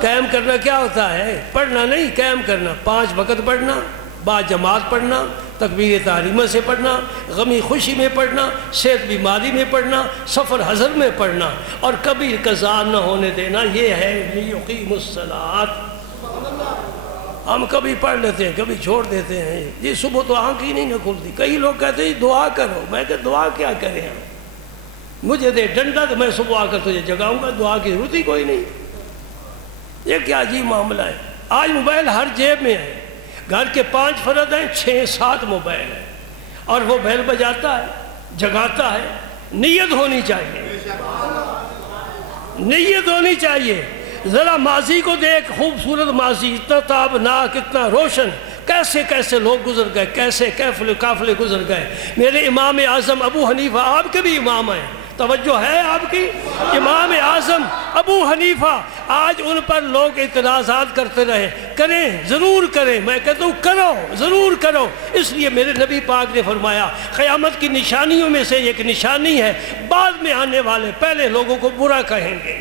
قائم کرنا کیا ہوتا ہے؟ پڑھنا نہیں، قائم کرنا۔ 5 وقت پڑھنا، با جماعت پڑھنا، تکبیر تحریمہ سے پڑھنا، غمی خوشی میں پڑھنا، صحت بیماری میں پڑھنا، سفر حضر میں پڑھنا، اور کبھی قضا نہ ہونے دینا۔ یہ ہے لیقیموا الصلاۃ۔ ہم کبھی پڑھ لیتے ہیں، کبھی چھوڑ دیتے ہیں۔ یہ صبح تو آنکھ ہی نہیں نہ کھلتی۔ کئی لوگ کہتے ہیں دعا کرو، میں کہ دعا کیا کریں ہم؟ مجھے دے ڈنڈا تو میں صبح آ کر تجھے جگاؤں گا، دعا کی ضرورت ہی کوئی نہیں۔ یہ کیا عجیب معاملہ ہے۔ آج موبائل ہر جیب میں ہے، گھر کے 5 فرد ہیں، 6-7 موبائل ہیں، اور وہ بیل بجاتا ہے، جگاتا ہے۔ نیت ہونی چاہیے، نیت ہونی چاہیے۔ ذرا ماضی کو دیکھ، خوبصورت ماضی، اتنا تابناک، اتنا روشن، کیسے کیسے لوگ گزر گئے، کیسے قافلے گزر گئے۔ میرے امام اعظم ابو حنیفہ، آپ کے بھی امام ہیں، توجہ ہے آپ کی؟ امام اعظم ابو حنیفہ، آج ان پر لوگ اعتراضات کرتے رہے، کریں ضرور کریں، میں کہتا ہوں کرو، ضرور کرو۔ اس لیے میرے نبی پاک نے فرمایا قیامت کی نشانیوں میں سے ایک نشانی ہے، بعد میں آنے والے پہلے لوگوں کو برا کہیں گے۔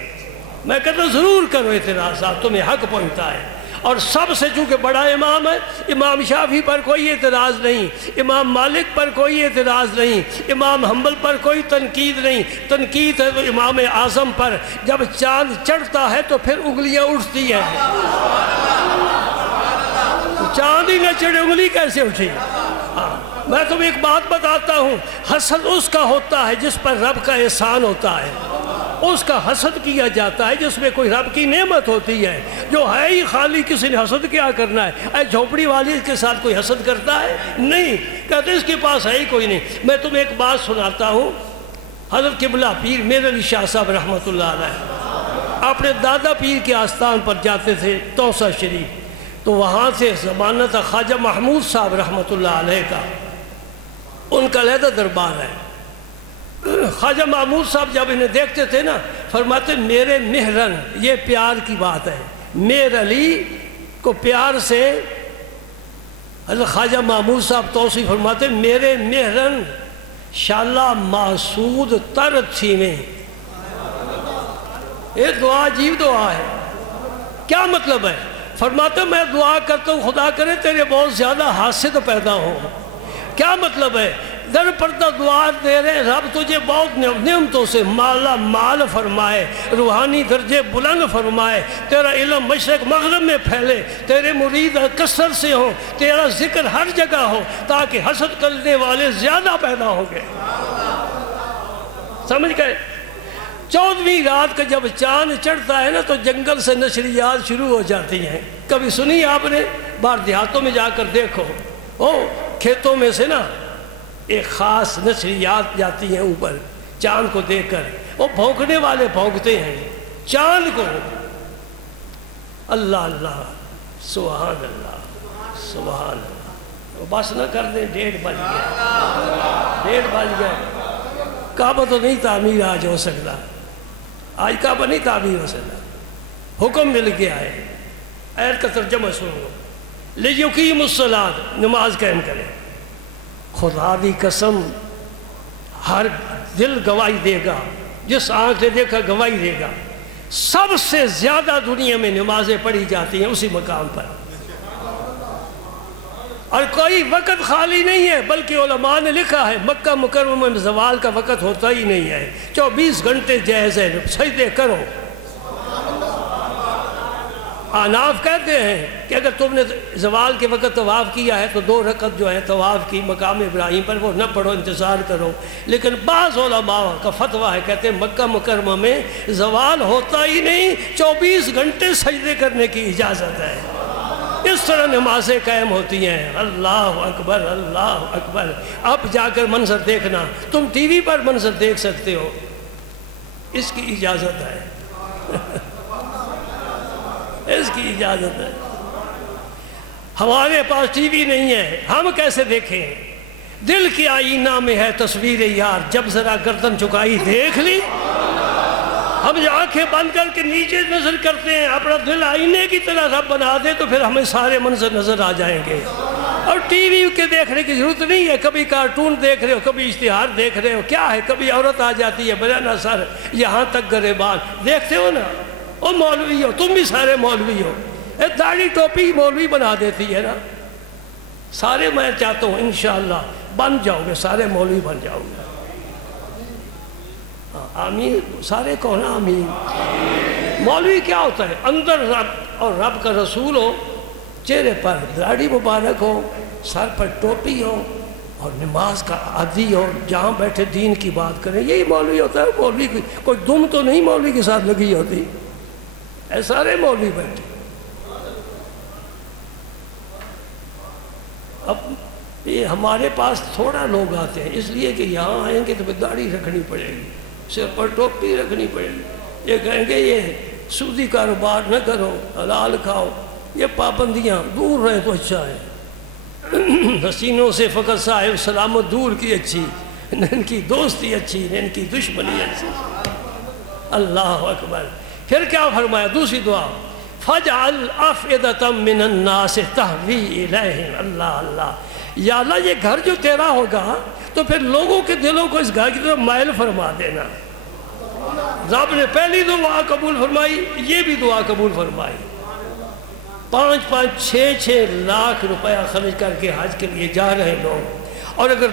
میں کہتا ہوں ضرور کرو اعتراضات، تمہیں حق پہنچتا ہے۔ اور سب سے چونکہ بڑا امام ہے، امام شافعی پر کوئی اعتراض نہیں، امام مالک پر کوئی اعتراض نہیں، امام حنبل پر کوئی تنقید نہیں۔ تنقید ہے تو امام اعظم پر، جب چاند چڑھتا ہے تو پھر انگلیاں اٹھتی ہیں۔ چاند ہی نہ چڑھے انگلی کیسے اٹھی؟ میں تمہیں ایک بات بتاتا ہوں، حسد اس کا ہوتا ہے جس پر رب کا احسان ہوتا ہے، اس کا حسد کیا جاتا ہے جس میں کوئی رب کی نعمت ہوتی ہے۔ جو ہے ہی خالی، کسی نے حسد کیا کرنا ہے؟ اے جھوپڑی والی کے ساتھ کوئی حسد کرتا ہے؟ نہیں، کہتے اس کے پاس ہے ہی کوئی نہیں۔ میں تمہیں ایک بات سناتا ہوں، حضرت قبلہ پیر میر علی شاہ صاحب رحمۃ اللہ علیہ اپنے دادا پیر کے آستان پر جاتے تھے توسہ شریف، تو وہاں سے زمانہ تھا خواجہ محمود صاحب رحمۃ اللہ علیہ کا، ان کا علیحدہ دربار ہے۔ خواجہ محمود صاحب جب انہیں دیکھتے تھے نا، فرماتے میرے مہرن، یہ پیار کی بات ہے، میر علی کو پیار سے حضرت خواجہ محمود صاحب توصیف فرماتے میرے مہرن شاللہ محسود تر تھی میں۔ یہ دعا عجیب دعا ہے، کیا مطلب ہے؟ فرماتے میں دعا کرتا ہوں خدا کرے تیرے بہت زیادہ حاسد پیدا ہو۔ کیا مطلب ہے؟ در پردہ دعا دے رہے رب تجھے بہت نعمتوں سے مالا مال فرمائے، روحانی درجے بلند فرمائے، تیرا علم مشرق مغرب میں پھیلے، تیرے مرید کثرت سے ہوں، تیرا ذکر ہر جگہ ہو، تاکہ حسد کرنے والے زیادہ پیدا ہوں گے۔ سمجھ گئے؟ 14ویں رات کا جب چاند چڑھتا ہے نا تو جنگل سے نشریات شروع ہو جاتی ہیں۔ کبھی سنی آپ نے؟ باہر دیہاتوں میں جا کر دیکھو، کھیتوں میں سے نا ایک خاص نشریات جاتی ہیں اوپر چاند کو دیکھ کر، وہ بھونکنے والے بھونکتے ہیں چاند کو۔ اللہ اللہ، سبحان اللہ، سبحان اللہ۔ بس نہ کر دیں، 1:30 بج گیا، 1:30 بج گیا۔ کعبہ تو نہیں تعمیر آج ہو سکتا، آج کعبہ نہیں تعمیر ہو سکتا، حکم مل گیا ہے۔ آیت کا ترجمہ سنو، لیقیم الصلاۃ، نماز قائم کریں۔ خدا دی قسم، ہر دل گواہی دے گا، جس آنکھ نے دیکھا گواہی دے گا، سب سے زیادہ دنیا میں نمازیں پڑھی جاتی ہیں اسی مقام پر، اور کوئی وقت خالی نہیں ہے، بلکہ علماء نے لکھا ہے مکہ مکرمہ میں زوال کا وقت ہوتا ہی نہیں ہے، 24 گھنٹے جائز ہے، سجدے کرو۔ آناف کہتے ہیں کہ اگر تم نے زوال کے وقت طواف کیا ہے تو 2 رکعت جو ہے طواف کی مقام ابراہیم پر وہ نہ پڑھو، انتظار کرو۔ لیکن بعض علماء کا فتویٰ ہے، کہتے ہیں مکہ مکرمہ میں زوال ہوتا ہی نہیں، 24 گھنٹے سجدے کرنے کی اجازت ہے۔ اس طرح نمازیں قائم ہوتی ہیں۔ اللہ اکبر، اللہ اکبر۔ اب جا کر منظر دیکھنا، تم ٹی وی پر منظر دیکھ سکتے ہو، اس کی اجازت ہے، اس کی اجازت ہے۔ ہمارے پاس ٹی وی نہیں ہے، ہم کیسے دیکھیں؟ دل کی آئینہ میں ہے تصویر یار، جب ذرا گردن جھکائی دیکھ لی۔ ہم جو آنکھیں بند کر کے نیچے نظر کرتے ہیں، اپنا دل آئینے کی طرح رب بنا دے تو پھر ہمیں سارے منظر نظر آ جائیں گے۔ اور ٹی وی کے دیکھنے کی ضرورت نہیں ہے، کبھی کارٹون دیکھ رہے ہو، کبھی اشتہار دیکھ رہے ہو، کیا ہے، کبھی عورت آ جاتی ہے بلانا سر یہاں تک گریبان، دیکھتے ہو نا، او مولوی ہو، تم بھی سارے مولوی ہو، داڑھی ٹوپی مولوی بنا دیتی ہے نا۔ سارے میں چاہتا ہوں انشاءاللہ بن جاؤ گے، سارے مولوی بن جاؤ گے۔ آمین، سارے کون آمین۔ مولوی کیا ہوتا ہے؟ اندر رب اور رب کا رسول ہو، چہرے پر داڑھی مبارک ہو، سر پر ٹوپی ہو، اور نماز کا عادی اور جہاں بیٹھے دین کی بات کریں، یہی مولوی ہوتا ہے۔ مولوی کوئی دم تو نہیں مولوی کے ساتھ لگی ہوتی، اے سارے مولوی بیٹھے۔ اب یہ ہمارے پاس تھوڑا لوگ آتے ہیں، اس لیے کہ یہاں آئیں گے تو پھر داڑھی رکھنی پڑے گی، سر پر ٹوپی رکھنی پڑے گی، یہ کہیں گے یہ سودی کاروبار نہ کرو، حلال کھاؤ، یہ پابندیاں دور رہے تو اچھا ہے۔ حسینوں سے فقط صاحب سلامت دور کی اچھی، نہ ان کی دوستی اچھی نہ ان کی دشمنی اچھی۔ اللہ اکبر۔ پھر کیا فرمایا دوسری دعا، فَجْعَلْ أَفْئِدَةً مِّنَ النَّاسِ تَهْوِي إِلَيْهِمْ۔ اللہ اللہ، یا اللہ یہ گھر جو تیرا ہوگا تو پھر لوگوں کے دلوں کو اس گھر کی طرف مائل فرما دینا۔ رب نے پہلی دعا قبول فرمائی، یہ بھی دعا قبول فرمائی۔ 5-6 لاکھ روپیہ خرچ کر کے حج کے لیے جا رہے لوگ، اور اگر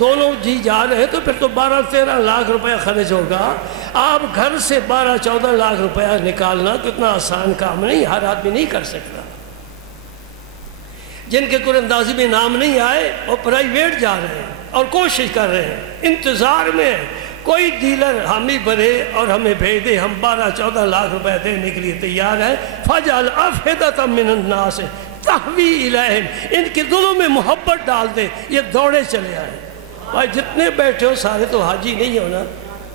دونوں جی جا رہے ہیں تو پھر تو 12-13 لاکھ روپیہ خرچ ہوگا۔ آپ گھر سے 12-14 لاکھ روپیہ نکالنا تو اتنا آسان کام نہیں، ہر آدمی نہیں کر سکتا۔ جن کے قرآن اندازی میں نام نہیں آئے وہ پرائیویٹ جا رہے ہیں اور کوشش کر رہے ہیں، انتظار میں کوئی ڈیلر حامی بھرے اور ہمیں بھیج دے، ہم 12-14 لاکھ روپے دینے کے لیے تیار ہیں۔ فَجْعَلْ أَفْئِدَةً مِّنَ النَّاسِ تَهْوِي إِلَيْهِمْ، ان کے دلوں میں محبت ڈال دے، یہ دوڑے چلے آئے۔ بھائی جتنے بیٹھے ہو سارے تو حاجی نہیں ہونا،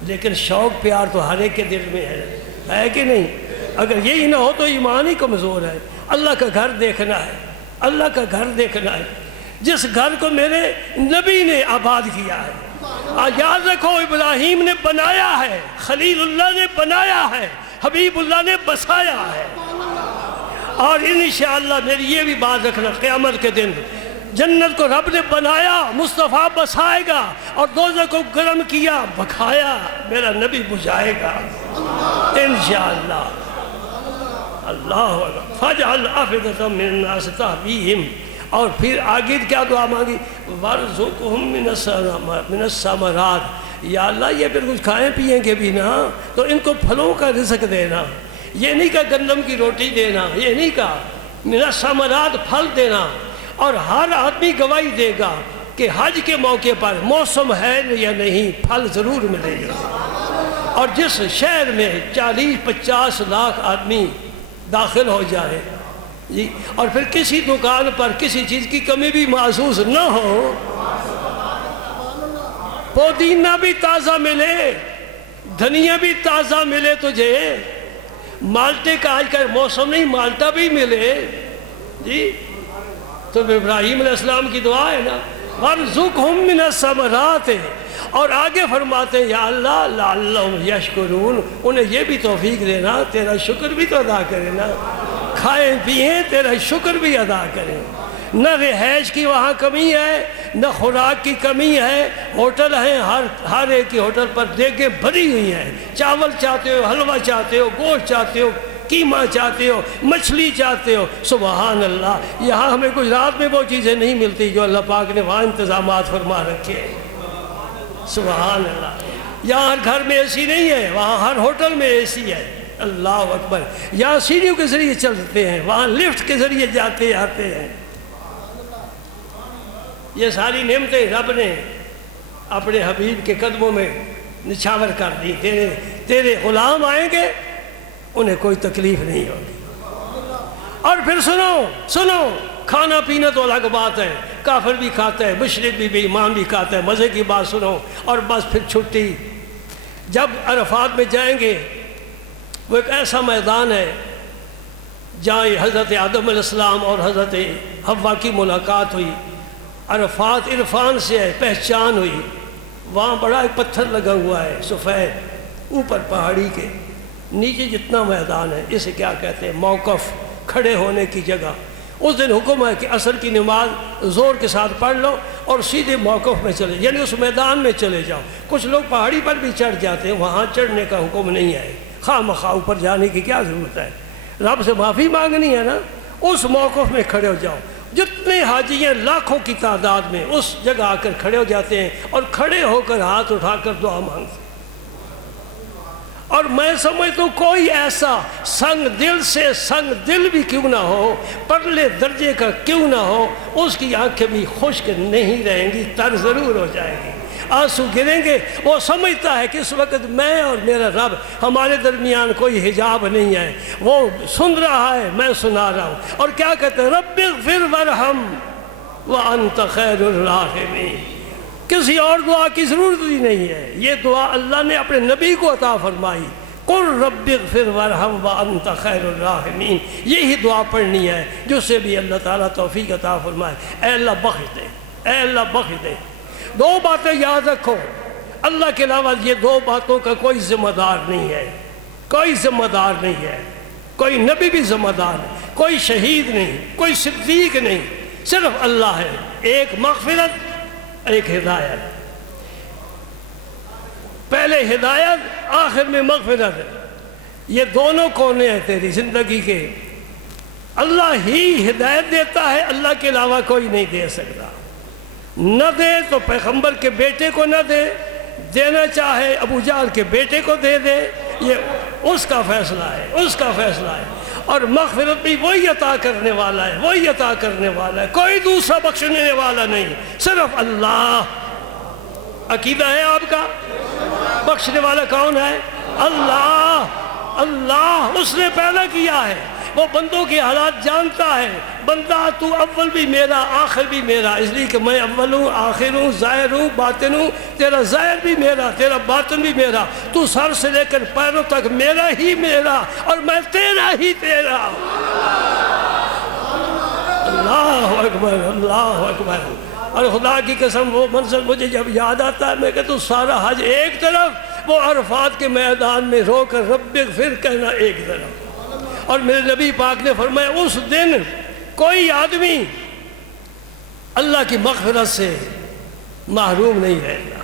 لیکن شوق پیار تو ہر ایک کے دل میں ہے کہ نہیں؟ اگر یہی نہ ہو تو ایمان ہی کمزور ہے۔ اللہ کا گھر دیکھنا ہے، اللہ کا گھر دیکھنا ہے، جس گھر کو میرے نبی نے آباد کیا ہے۔ یاد رکھو ابراہیم نے بنایا ہے، خلیل اللہ نے بنایا ہے، حبیب اللہ نے بسایا ہے، اور انشاءاللہ میری یہ بھی بات رکھنا، قیامت کے دن جنت کو رب نے بنایا، مصطفیٰ بسائے گا، اور دوزخ کو گرم کیا بکھایا میرا نبی بجھائے گا انشاءاللہ۔ اللہ فَجْعَلْ أَفْئِدَةً مِّنَ النَّاسِ تَهْوِي۔ اور پھر آگے کیا دعا مانگی، وَارْزُقْهُم مِّنَ الثَّمَرَاتِ، یا اللہ یہ پھر کچھ کھائیں پیئیں گے بھی نا تو ان کو پھلوں کا رزق دینا، یہ نہیں کہا گندم کی روٹی دینا، یہ نہیں کہا، مِّنَ الثَّمَرَاتِ پھل دینا۔ اور ہر آدمی گواہی دے گا کہ حج کے موقع پر موسم ہے یا نہیں پھل ضرور ملے گا۔ اور جس شہر میں 40-50 لاکھ آدمی داخل ہو جائے جی، اور پھر کسی دکان پر کسی چیز کی کمی بھی محسوس نہ ہو، پودینہ بھی تازہ ملے، دھنیا بھی تازہ ملے تجھے، مالٹے کا آج کل موسم نہیں، مالٹا بھی ملے جی، تو ابراہیم علیہ السلام کی دعا ہے نا، وَارْزُقْهُم مِّنَ الثَّمَرَاتِ۔ اور آگے فرماتے ہیں یا اللہ لَعَلَّهُمْ يَشْكُرُونَ، انہیں یہ بھی توفیق دینا، تیرا شکر بھی تو ادا کرے نا، کھائیں پیئیں تیرا شکر بھی ادا کریں۔ نہ رہائش کی وہاں کمی ہے، نہ خوراک کی کمی ہے، ہوٹل ہیں، ہر ایک کی ہوٹل پر دیگیں بھری ہوئی ہیں، چاول چاہتے ہو، حلوہ چاہتے ہو، گوشت چاہتے ہو، قیمہ چاہتے ہو، مچھلی چاہتے ہو، سبحان اللہ۔ یہاں ہمیں گجرات میں وہ چیزیں نہیں ملتی جو اللہ پاک نے وہاں انتظامات فرما رکھے ہیں، سبحان اللہ۔ یہاں ہر گھر میں اے سی نہیں ہے، وہاں ہر ہوٹل میں اے سی ہے، اللہ اکبر۔ یہاں سیڑھیوں کے ذریعے چلتے ہیں، وہاں لفٹ کے ذریعے جاتے آتے ہیں۔ یہ ساری نعمتیں رب نے اپنے حبیب کے قدموں میں نچھاور کر دی۔ تیرے غلام آئیں گے انہیں کوئی تکلیف نہیں ہوگی۔ اور پھر سنو، کھانا پینا تو الگ بات ہے، کافر بھی کھاتا ہے، مشرک بھی، بے ایمان بھی کھاتا ہے، مزے کی بات سنو۔ اور بس پھر چھٹی، جب عرفات میں جائیں گے، وہ ایک ایسا میدان ہے جہاں حضرت آدم علیہ السلام اور حضرت حوا کی ملاقات ہوئی، عرفات عرفان سے ہے، پہچان ہوئی۔ وہاں بڑا ایک پتھر لگا ہوا ہے سفید، اوپر پہاڑی کے نیچے جتنا میدان ہے، اسے کیا کہتے ہیں، موقف، کھڑے ہونے کی جگہ۔ اس دن حکم ہے کہ عصر کی نماز زور کے ساتھ پڑھ لو اور سیدھے موقف میں چلے، یعنی اس میدان میں چلے جاؤ۔ کچھ لوگ پہاڑی پر بھی چڑھ جاتے ہیں، وہاں چڑھنے کا حکم نہیں ہے، خواہ مخواہ اوپر جانے کی کیا ضرورت ہے، رب سے معافی مانگنی ہے نا۔ اس موقف میں کھڑے ہو جاؤ۔ جتنے حاجی ہیں لاکھوں کی تعداد میں اس جگہ آ کر کھڑے ہو جاتے ہیں اور کھڑے ہو کر ہاتھ اٹھا کر دعا مانگتے ہیں۔ اور میں سمجھتا ہوں کوئی ایسا سنگ دل سے سنگ دل بھی کیوں نہ ہو، پرلے درجے کا کیوں نہ ہو، اس کی آنکھیں بھی خشک نہیں رہیں گی، تر ضرور ہو جائے گی، آنسو گریں گے۔ وہ سمجھتا ہے کہ اس وقت میں اور میرا رب، ہمارے درمیان کوئی حجاب نہیں ہے، وہ سن رہا ہے، میں سنا رہا ہوں۔ اور کیا کہتے ہیں؟ رب اغفر وارحم وانت خیر الراحمین۔ کسی اور دعا کی ضرورت ہی نہیں ہے، یہ دعا اللہ نے اپنے نبی کو عطا فرمائی، قل رب اغفر وارحم وانت خیر الراحمین۔ یہی دعا پڑھنی ہے جس سے بھی اللہ تعالیٰ توفیق عطا فرمائے۔ اے اللہ بخش دے، اے اللہ بخش دے۔ دو باتیں یاد رکھو، اللہ کے علاوہ یہ دو باتوں کا کوئی ذمہ دار نہیں ہے، کوئی ذمہ دار نہیں ہے، کوئی نبی بھی ذمہ دار نہیں، کوئی شہید نہیں، کوئی صدیق نہیں، صرف اللہ ہے۔ ایک مغفرت، ایک ہدایت، پہلے ہدایت، آخر میں مغفرت۔ یہ دونوں کونے ہیں تیری زندگی کے، اللہ ہی ہدایت دیتا ہے، اللہ کے علاوہ کوئی نہیں دے سکتا۔ نہ دے تو پیغمبر کے بیٹے کو نہ دے، دینا چاہے ابو جہل کے بیٹے کو دے دے، یہ اس کا فیصلہ ہے، اس کا فیصلہ ہے۔ اور مغفرت بھی وہی عطا کرنے والا ہے، وہی عطا کرنے والا ہے، کوئی دوسرا بخشنے والا نہیں، صرف اللہ۔ عقیدہ ہے آپ کا؟ بخشنے والا کون ہے؟ اللہ، اللہ، اس نے پیدا کیا ہے، وہ بندوں کے حالات جانتا ہے۔ بندہ تو اول بھی میرا، آخر بھی میرا، اس لیے کہ میں اول ہوں، آخر ہوں، ظاہر ہوں، باطن ہوں، تیرا ظاہر بھی میرا، تیرا باطن بھی میرا، تو سر سے لے کر پیروں تک میرا ہی میرا، اور میں تیرا ہی تیرا۔ اللہ اکبر، اللہ اکبر۔ اور خدا کی قسم وہ منظر مجھے جب یاد آتا ہے، میں کہتا ہوں سارا حج ایک طرف، وہ عرفات کے میدان میں رو کر رب اغفر کہنا ایک طرف۔ اور میرے نبی پاک نے فرمایا اس دن کوئی آدمی اللہ کی مغفرت سے محروم نہیں رہے گا،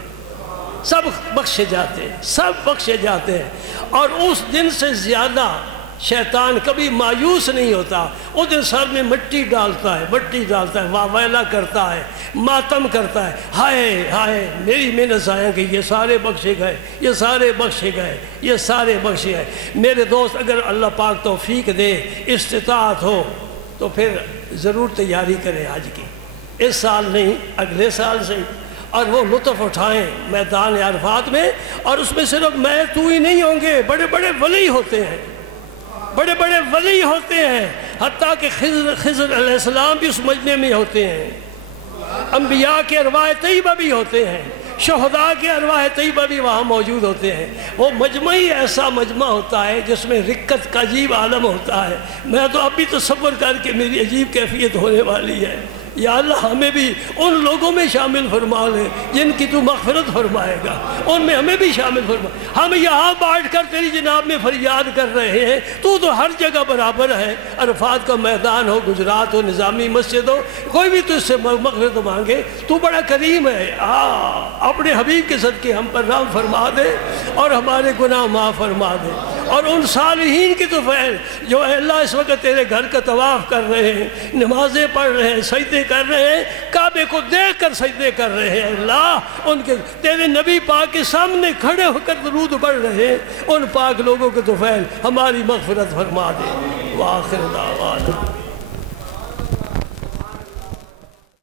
سب بخشے جاتے ہیں، سب بخشے جاتے ہیں۔ اور اس دن سے زیادہ شیطان کبھی مایوس نہیں ہوتا، اس دن سر میں مٹی ڈالتا ہے، مٹی ڈالتا ہے، واویلا کرتا ہے، ماتم کرتا ہے، ہائے ہائے میری محنت ضائع گئی، یہ سارے بخشے گئے، یہ سارے بخشے گئے، یہ سارے بخشے گئے۔ میرے دوست، اگر اللہ پاک توفیق دے، استطاعت ہو تو پھر ضرور تیاری کریں حج کی، اس سال نہیں اگلے سال سے، اور وہ لطف اٹھائیں میدان عرفات میں۔ اور اس میں صرف میں تو ہی نہیں ہوں گے، بڑے بڑے ولی ہوتے ہیں، بڑے بڑے ولی ہوتے ہیں، حتیٰ کہ خضر علیہ السلام بھی اس مجمع میں ہوتے ہیں، انبیاء کے ارواح طیبہ بھی ہوتے ہیں، شہداء کے ارواح طیبہ بھی وہاں موجود ہوتے ہیں۔ وہ مجمع ہی ایسا مجمع ہوتا ہے جس میں رقت کا عجیب عالم ہوتا ہے۔ میں تو اب بھی تصور کر کے میری عجیب کیفیت ہونے والی ہے۔ یا اللہ ہمیں بھی ان لوگوں میں شامل فرما لے جن کی تو مغفرت فرمائے گا، ان میں ہمیں بھی شامل فرما۔ ہم یہاں بیٹھ کر تیری جناب میں فریاد کر رہے ہیں، تو ہر جگہ برابر ہے، عرفات کا میدان ہو، گجرات ہو، نظامی مسجد ہو، کوئی بھی تو اس سے مغفرت مانگے، تو بڑا کریم ہے۔ اپنے حبیب کے صدقے ہم پر رحم فرما دے اور ہمارے گناہ معاف فرما دے۔ اور ان صالحین کی تو فعل جو اے اللہ اس وقت تیرے گھر کا طواف کر رہے ہیں، نمازیں پڑھ رہے ہیں، سجدے کر رہے ہیں، کعبے کو دیکھ کر سجدے کر رہے ہیں، اللہ ان کے تیرے نبی پاک کے سامنے کھڑے ہو کر درود پڑھ رہے ہیں، ان پاک لوگوں کے تو فعل ہماری مغفرت فرما دے۔ وآخر دعوانا